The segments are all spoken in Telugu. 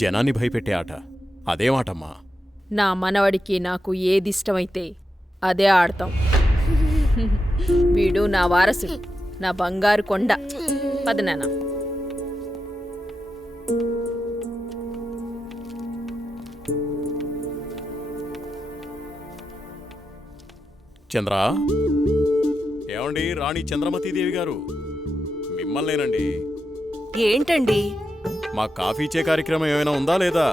జనాన్ని భయపెట్టే ఆట అదేమాటమ్మా? నా మనవడికి నాకు ఏదిష్టమైతే అదే ఆడతాం. వీడు నా వారసుడు, నా బంగారు కొండ. పదనాన్న. చంద్ర, ఏమండి రాణి చంద్రమతీదేవి గారు, మిమ్మల్నేనండి. ఏంటండి? మా కాఫీ ఇచ్చే కార్యక్రమం ఏమైనా ఉందా లేదా?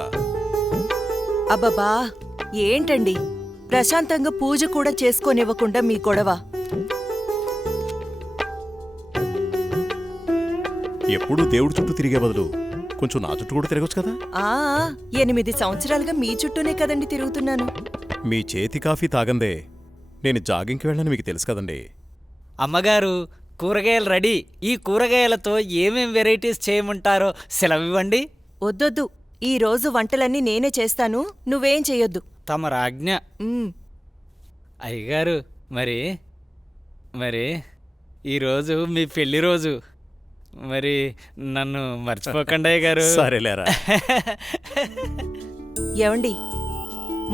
అబ్బబ్బా, ఏంటండి ప్రశాంతంగా పూజ కూడా చేసుకోనివ్వకుండా మీ గొడవ? ఎప్పుడూ దేవుడి చుట్టూ తిరిగే బదులు కొంచెం నా చుట్టూ కూడా తిరగచ్చు కదా. 8 సంవత్సరాలుగా మీ చుట్టూనే కదండి తిరుగుతున్నాను. మీ చేతి కాఫీ తాగందే నేను జాగింగ్కి వెళ్ళని మీకు తెలుసు కదండి. అమ్మగారు, కూరగాయలు రెడీ. ఈ కూరగాయలతో ఏమేం వెరైటీస్ చేయమంటారో సెలవివ్వండి. వద్దొద్దు, ఈ రోజు వంటలన్నీ నేనే చేస్తాను, నువ్వేం చెయ్యొద్దు. తమ రాజ్ఞ. అయ్యగారు, మరి ఈరోజు మీ పెళ్లి రోజు. మరి నన్ను మర్చిపోకండి అయ్యగారు. సరేలేరా. ఏవండి,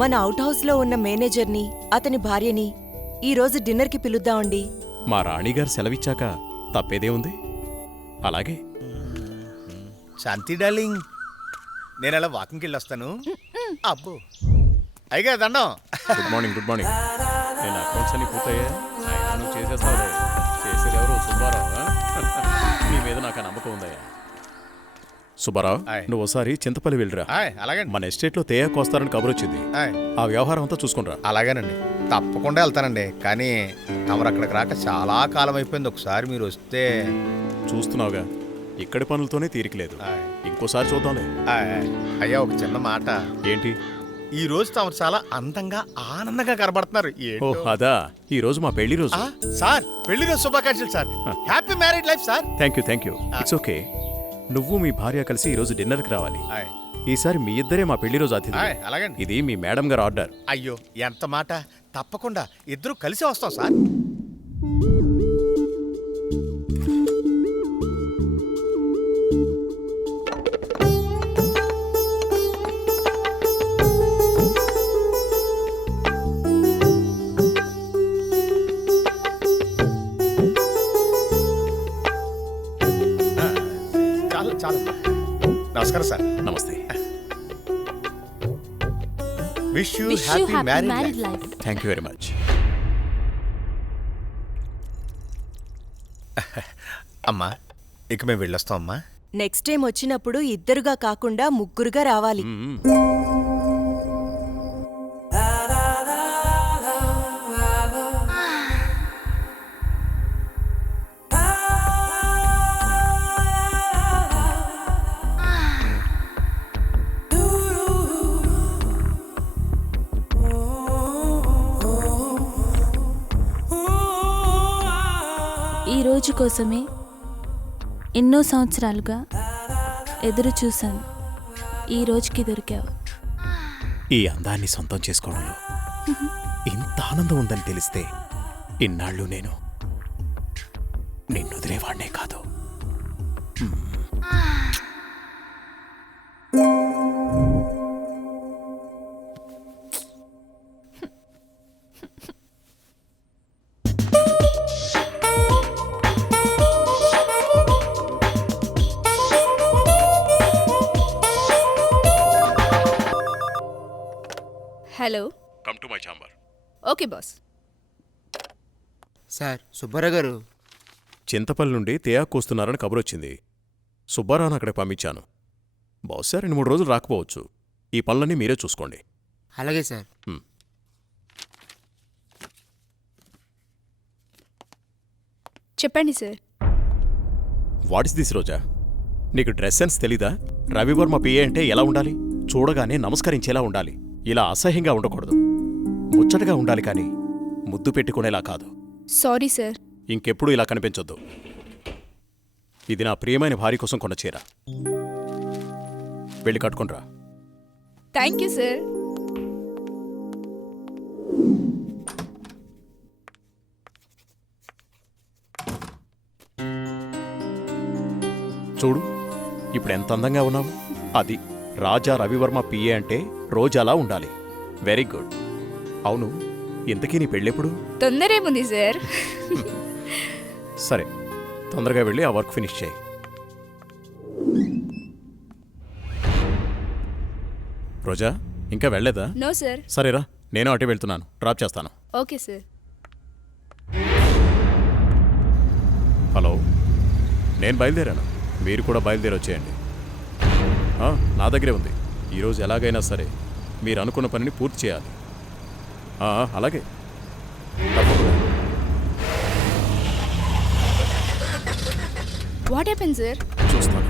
మన అవుట్ హౌస్లో ఉన్న మేనేజర్ని, అతని భార్యని ఈరోజు డిన్నర్కి పిలుద్దామండి. మా రాణిగారు సెలవిచ్చాక తప్పేదే ఉంది. అలాగే. శాంతి డార్లింగ్, నేను అలా వాకింగ్కి వెళ్ళొస్తాను. అబ్బో అయ్యగా దండం. Good morning. Good morning. నేను అకౌంట్స్ అన్ని పూర్తయ్యా. నువ్వు చేసేస్తావులే. చేసేది ఎవరు? సుబ్బారావు. నీ మీద నాకు ఆ నమ్మకం ఉందయ్యా. సుబ్బారావు, నువ్వు ఒకసారి చింతపల్లి వెళ్ళిరా. అలాగే. మన ఎస్టేట్లో తేయాకు వస్తారని కబురు వచ్చింది. ఆ వ్యవహారం అంతా చూసుకుంటా. అలాగేనండి, తప్పకుండా వెళ్తానండి. కానీ తమరు అక్కడికి రాక చాలా కాలం అయిపోయింది. ఒకసారి మీరు వస్తే. చూస్తున్నావుగా, ఇక్కడి పనులతోనే తీరికలేదు. ఇంకోసారి చూద్దాంలే. అయ్యా, ఒక చిన్న మాట. ఏంటి? ఈ రోజు తమరు చాలా అందంగా ఆనందంగా కనబడుతున్నారు. అదా, ఈ రోజు మా పెళ్లి రోజు. సార్, పెళ్లి రోజు శుభాకాంక్షలు sir. Happy married life sir. Thank you. It's okay. నువ్వు మీ భార్య కలిసి ఈ రోజు డిన్నర్కి రావాలి. ఈసారి మీ ఇద్దరే మా పెళ్లి రోజు అతిథి. అలాగండి. ఇది మీ మేడం గారు ఆర్డర్. అయ్యో, ఎంత మాట. తప్పకుండా ఇద్దరు కలిసి వస్తాం సార్. చాలు. నమస్కారం సార్. నమస్తే. Wish you happy married life. Thank you very much. అమ్మా, ఇక మేము వెళ్ళొస్తాం అమ్మా. నెక్స్ట్ టైం వచ్చినప్పుడు ఇద్దరుగా కాకుండా ముగ్గురుగా రావాలి. ఈ రోజు కోసమే ఎన్నో సంవత్సరాలుగా ఎదురు చూశాను. ఈ రోజుకి దొరికావు. ఈ అందాన్ని సొంతం చేసుకోవడంలో ఇంత ఆనందం ఉందని తెలిస్తే ఇన్నాళ్ళు నేను నిన్ను వదిలేవాడినే కాదు. Hello. Come to my chamber. Okay boss. Sir, Subbarao గారు చింతపల్లి నుండి తేయాకు వస్తున్నారని కబురొచ్చింది. సుబ్బారావును అక్కడికి పంపించాను. బహుశా 2-3 రోజులు రాకపోవచ్చు. ఈ పనులన్నీ మీరే చూసుకోండి. అలాగే సార్. చెప్పండి సార్. వాట్ ఇస్ దిస్ రోజా? నీకు డ్రెస్ సెన్స్ తెలీదా? రవివర్మ పిఏ అంటే ఎలా ఉండాలి? చూడగానే నమస్కరించేలా ఉండాలి. ఇలా అసహ్యంగా ఉండకూడదు. ముచ్చటగా ఉండాలి, కానీ ముద్దు పెట్టుకునేలా కాదు. Sorry sir. ఇంకెప్పుడు ఇలా కనిపించొద్దు. ఇది నా ప్రియమైన భార్య కోసం కొన్న చీర. వెళ్ళి కట్టుకుంట్రా. Thank you sir. చూడు, ఇప్పుడు ఎంత అందంగా ఉన్నావు. అది రాజా రవివర్మ పిఏ అంటే రోజాలా ఉండాలి. Very good. అవును, ఇంతకీ నీ పెళ్ళెప్పుడు? తొందరేముంది సార్. సరే, తొందరగా వెళ్ళి ఆ వర్క్ ఫినిష్ చేయి. రోజా, ఇంకా వెళ్ళలేదా? No sir. సరేరా, నేను అటే వెళ్తున్నాను, డ్రాప్ చేస్తాను. Okay sir. హలో, నేను బయలుదేరాను, మీరు కూడా బయలుదేరి వచ్చేయండి. నా దగ్గరే ఉంది. ఈరోజు ఎలాగైనా సరే మీరు అనుకున్న పనిని పూర్తి చేయాలి. అలాగే, తప్పకుండా. What happen sir? చూస్తాను.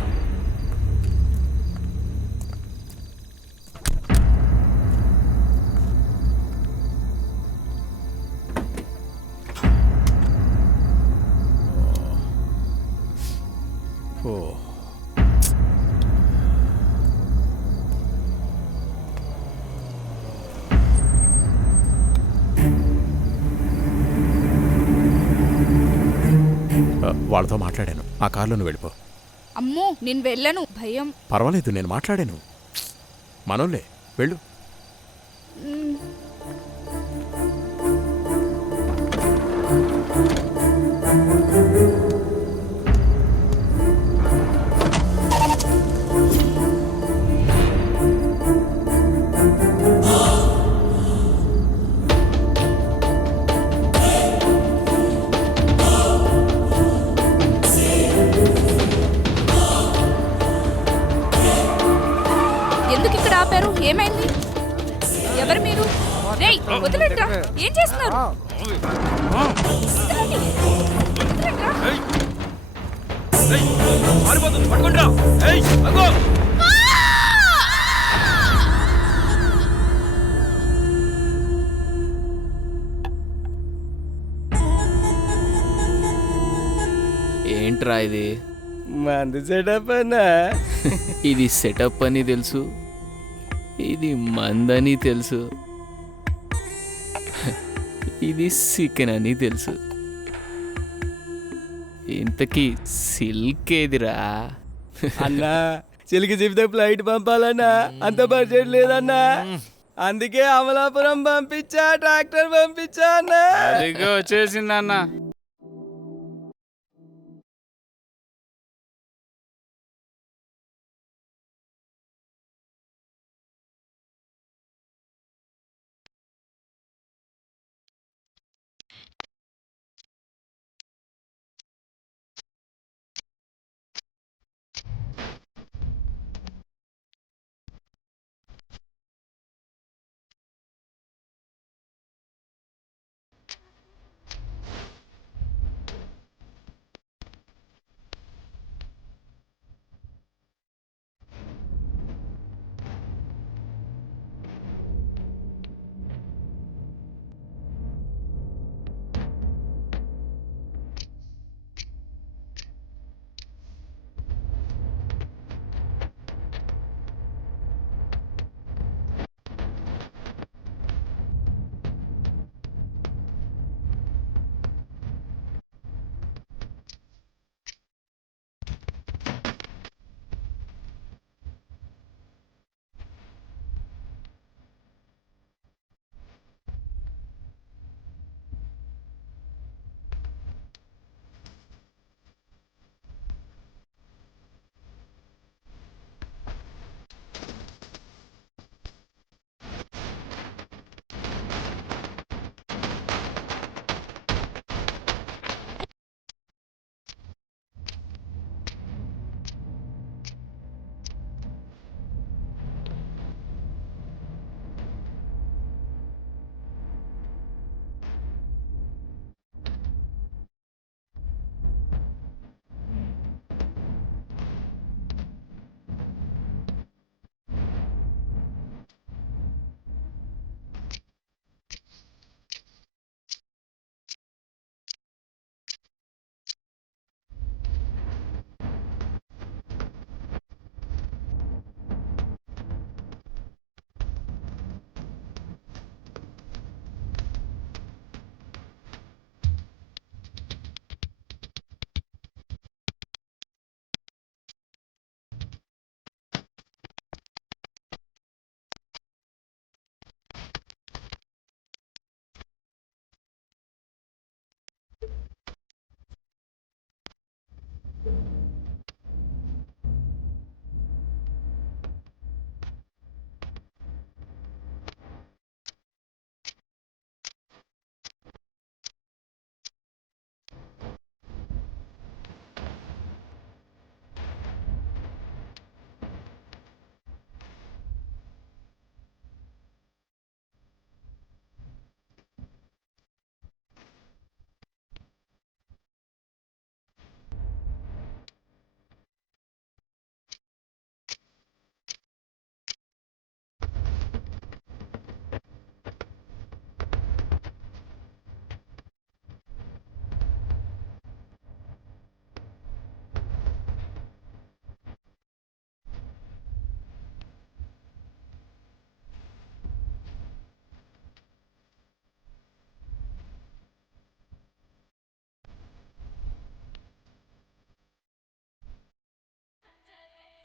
ఓ, వాళ్ళతో మాట్లాడాను. ఆ కారులో నువ్వు వెళ్ళిపో. అమ్మో నేను వెళ్ళను, భయం. పర్వాలేదు, నేను మాట్లాడాను. మనోళ్ళే, వెళ్ళు. ఎందుకు ఇక్కడ ఆపారు? ఏమైంది? ఎవరు మీరు? రేయ్ వదిలేట్రా, ఏం చేస్తున్నారు? వదలండి. వదలండ్రా. ఏంట్రా ఇది? మంది సెటప్ అన్నా. ఇది సెటప్ అని తెలుసు, ఇది మందని తెలుసు, ఇది చికెన్ అని తెలుసు. ఇంతకీ సిల్క్ ఏదిరా? అన్నా చిలికి చెబితే ఫ్లైట్ పంపాలన్నా, అంత బడ్జెట్ లేదన్నా. అందుకే అమలాపురం పంపించా, ట్రాక్టర్ పంపించా అన్నా. అదిగో వచ్చేసిందన్నా.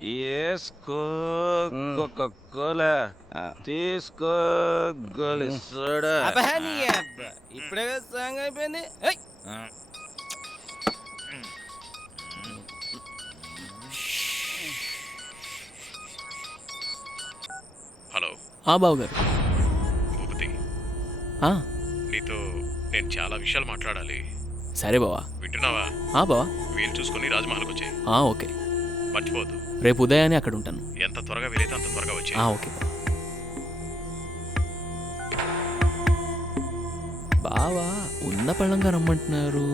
వేసుకో కోలా తీసుకో గోలి సోడా అబ్బా, నీ అబ్బా. ఇప్పుడే కదా సాంగ్ అయిపోయింది ఏయ్. హలో బావగారు. భూపతి ఆ, నీతో నేను చాలా విషయాలు మాట్లాడాలి. సరే బావా. వింటున్నావా? బావా. వీలు చూసుకుని రాజమహల్కి వచ్చాయి. ఓకే. మర్చిపోవద్దు. రేపు ఉదయాన్నే అక్కడ ఉంటాను. ఎంత త్వరగా వీలైతే అంత త్వరగా వచ్చాయి. ఓకే బావా. ఉన్న పళ్ళంగా రమ్మంటున్నారు.